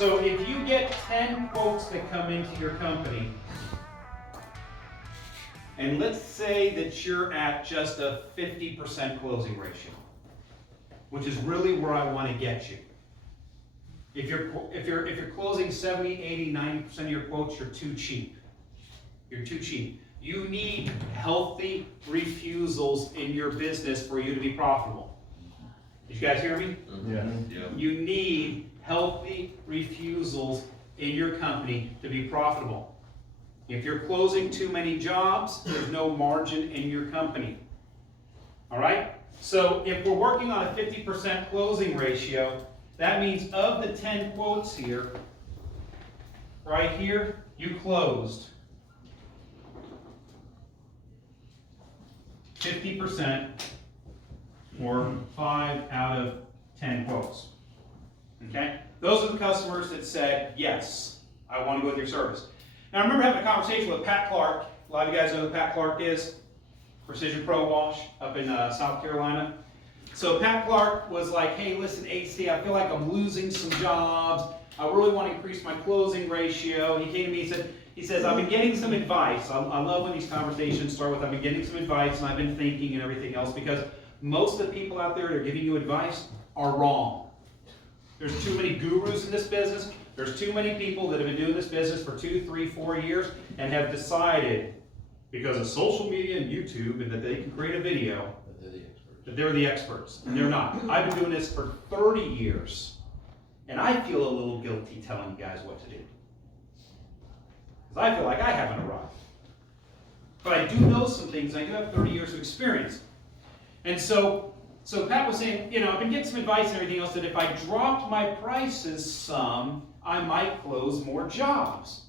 So if you get 10 quotes that come into your company, and let's say that you're at just a 50% closing ratio, which is really where I want to get you. If you're closing 70, 80, 90% of your quotes, you're too cheap. You're too cheap. You need healthy refusals in your business for you to be profitable. Did you guys hear me? Yeah. You need healthy refusals in your company to be profitable. If you're closing too many jobs, there's no margin in your company. All right? So if we're working on a 50% closing ratio, that means of the 10 quotes here, right here, you closed 50%, or 5 out of 10 quotes. Okay? Those are the customers that said, yes, I want to go with your service. Now, I remember having a conversation with Pat Clark. A lot of you guys know who Pat Clark is. Precision Pro Wash up in South Carolina. So Pat Clark was like, hey, listen, AC, I feel like I'm losing some jobs. I really want to increase my closing ratio. He came to me and he says, I've been getting some advice. I love when these conversations start with, I've been getting some advice and I've been thinking and everything else, because most of the people out there that are giving you advice are wrong. There's too many gurus in this business. There's too many people that have been doing this business for 2, 3, 4 years and have decided, because of social media and YouTube, and that they can create a video, that they're the experts. And they're not. I've been doing this for 30 years, and I feel a little guilty telling you guys what to do, because I feel like I haven't arrived. But I do know some things. I do have 30 years of experience. And so Pat was saying, I've been getting some advice and everything else, that if I dropped my prices some, I might close more jobs.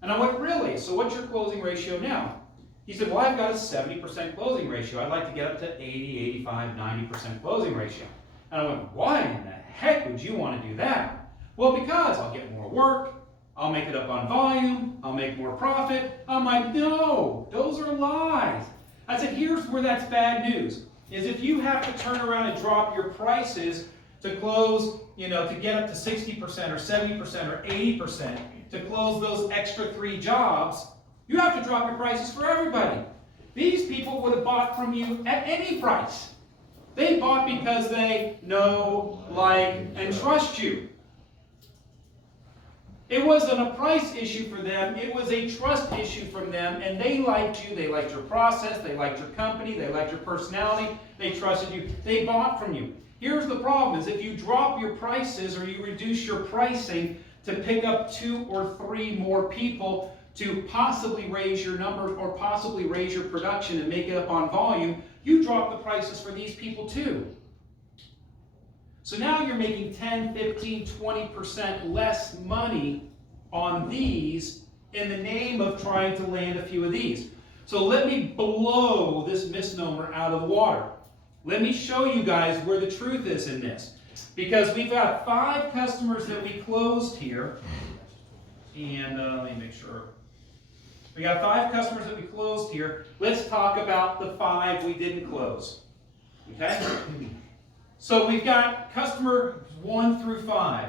And I went, really? So what's your closing ratio now? He said, well, I've got a 70% closing ratio. I'd like to get up to 80, 85, 90% closing ratio. And I went, why in the heck would you want to do that? Well, because I'll get more work, I'll make it up on volume, I'll make more profit. I'm like, no, those are lies. I said, here's where that's bad news, is if you have to turn around and drop your prices to close, to get up to 60% or 70% or 80%, to close those extra 3 jobs, you have to drop your prices for everybody. These people would have bought from you at any price. They bought because they know, like, and trust you. It wasn't a price issue for them, it was a trust issue from them, and they liked you, they liked your process, they liked your company, they liked your personality, they trusted you, they bought from you. Here's the problem, is if you drop your prices or you reduce your pricing to pick up 2 or 3 more people to possibly raise your numbers or possibly raise your production and make it up on volume, you drop the prices for these people too. So now you're making 10, 15, 20% less money on these in the name of trying to land a few of these. So let me blow this misnomer out of the water. Let me show you guys where the truth is in this. Because we've got 5 customers that we closed here. And let me make sure. We got 5 customers that we closed here. Let's talk about the 5 we didn't close. Okay? So we've got customer 1 through 5.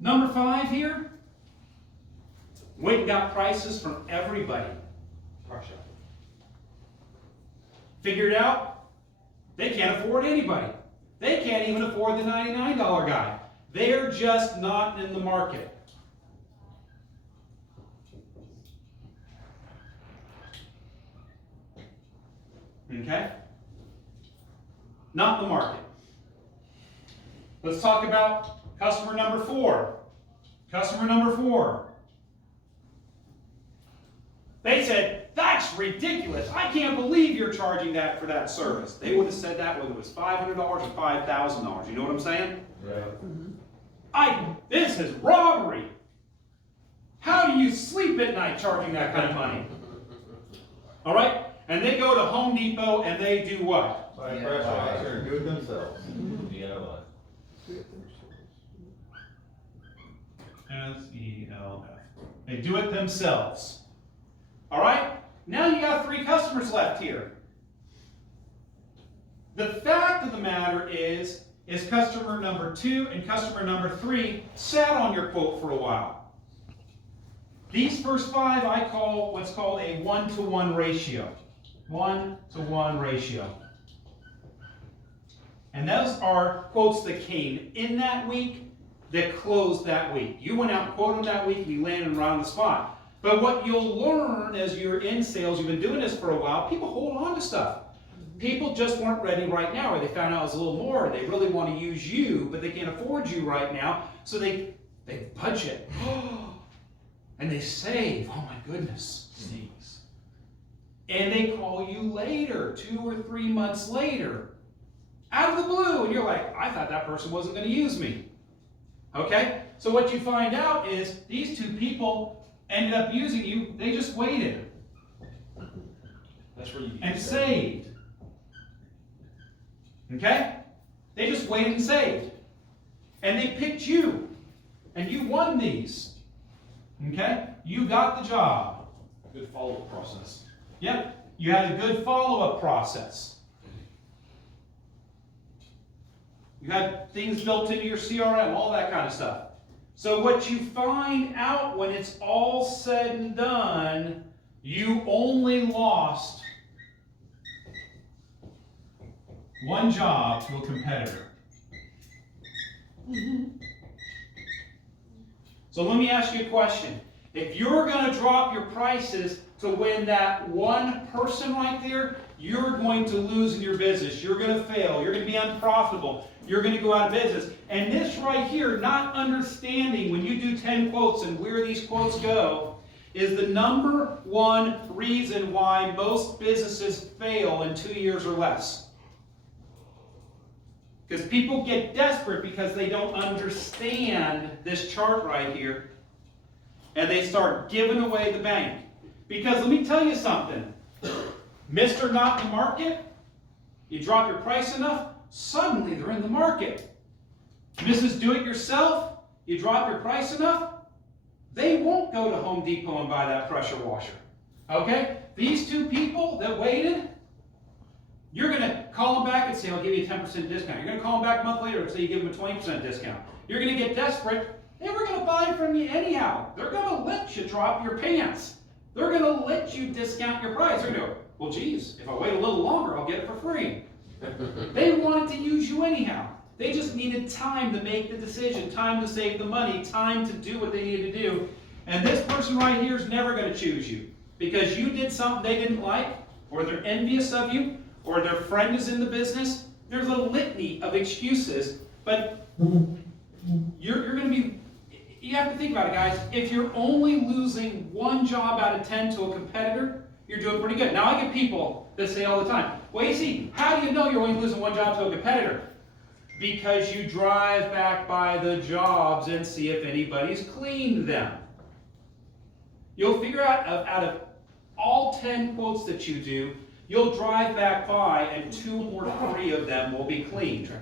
Number 5 here, went and got prices from everybody. Figured out they can't afford anybody. They can't even afford the $99 guy. They're just not in the market. Okay? Not in the market. Let's talk about customer number 4. Customer number 4. They said, that's ridiculous. I can't believe you're charging that for that service. They would have said that whether it was $500 or $5,000. You know what I'm saying? Yeah. This is robbery. How do you sleep at night charging that kind of money? All right? And they go to Home Depot and they do what? Buy a pressure washer and do it themselves. SELF. They do it themselves. All right? Now you got 3 customers left here. The fact of the matter is is customer number 2 and customer number 3 sat on your quote for a while. These first 5 I call what's called a 1-to-1 ratio. 1-to-1 ratio. And those are quotes that came in that week, that closed that week. You went out and quoted them that week and you landed right on the spot. But what you'll learn as you're in sales, you've been doing this for a while, people hold on to stuff. People just weren't ready right now, or they found out it was a little more, or they really want to use you, but they can't afford you right now, so they budget. And they save. Oh my goodness. Saves. And they call you later, 2 or 3 months later, out of the blue, and you're like, I thought that person wasn't going to use me. Okay? So what you find out is these 2 people ended up using you, they just waited. That's where you and saved. Okay? They just waited and saved. And they picked you. And you won these. Okay? You got the job. Good follow-up process. Yep. You had a good follow-up process. You had things built into your CRM, all that kind of stuff. So what you find out when it's all said and done, you only lost 1 job to a competitor. So let me ask you a question. If you're going to drop your prices to win that 1 person right there, you're going to lose in your business. You're going to fail. You're going to be unprofitable. You're going to go out of business. And this right here, not understanding when you do 10 quotes and where these quotes go, is the number 1 reason why most businesses fail in 2 years or less. Because people get desperate because they don't understand this chart right here. And they start giving away the bank. Because let me tell you something. Mr. Not in the market, you drop your price enough, suddenly they're in the market. Mrs. Do-It-Yourself, you drop your price enough, they won't go to Home Depot and buy that pressure washer. Okay? These 2 people that waited, you're going to call them back and say, I'll give you a 10% discount. You're going to call them back a month later and say you give them a 20% discount. You're going to get desperate. They were going to buy from you anyhow. They're going to let you drop your pants. They're going to let you discount your price. They're going to go, well, geez, if I wait a little longer, I'll get it for free. They wanted to use you anyhow. They just needed time to make the decision, time to save the money, time to do what they needed to do. And this person right here is never going to choose you because you did something they didn't like, or they're envious of you, or their friend is in the business. There's a litany of excuses, but you're going to be, you have to think about it, guys. If you're only losing 1 job out of 10 to a competitor, you're doing pretty good. Now, I get people that say all the time, well, you see, how do you know you're only losing 1 job to a competitor? Because you drive back by the jobs and see if anybody's cleaned them. You'll figure out of all 10 quotes that you do, you'll drive back by and 2 or 3 of them will be cleaned.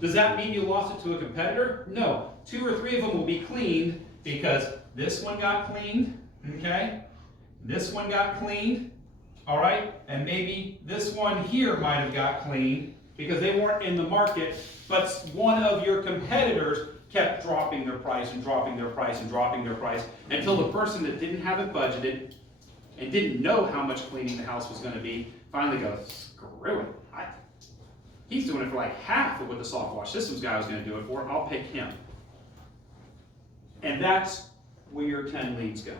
Does that mean you lost it to a competitor? No. 2 or 3 of them will be cleaned because this one got cleaned, okay? This one got cleaned, all right? And maybe this one here might have got cleaned because they weren't in the market, but one of your competitors kept dropping their price and dropping their price and dropping their price until the person that didn't have it budgeted and didn't know how much cleaning the house was going to be finally goes, screw it. He's doing it for like half of what the SoftWash Systems guy was going to do it for. I'll pick him. And that's where your 10 leads go.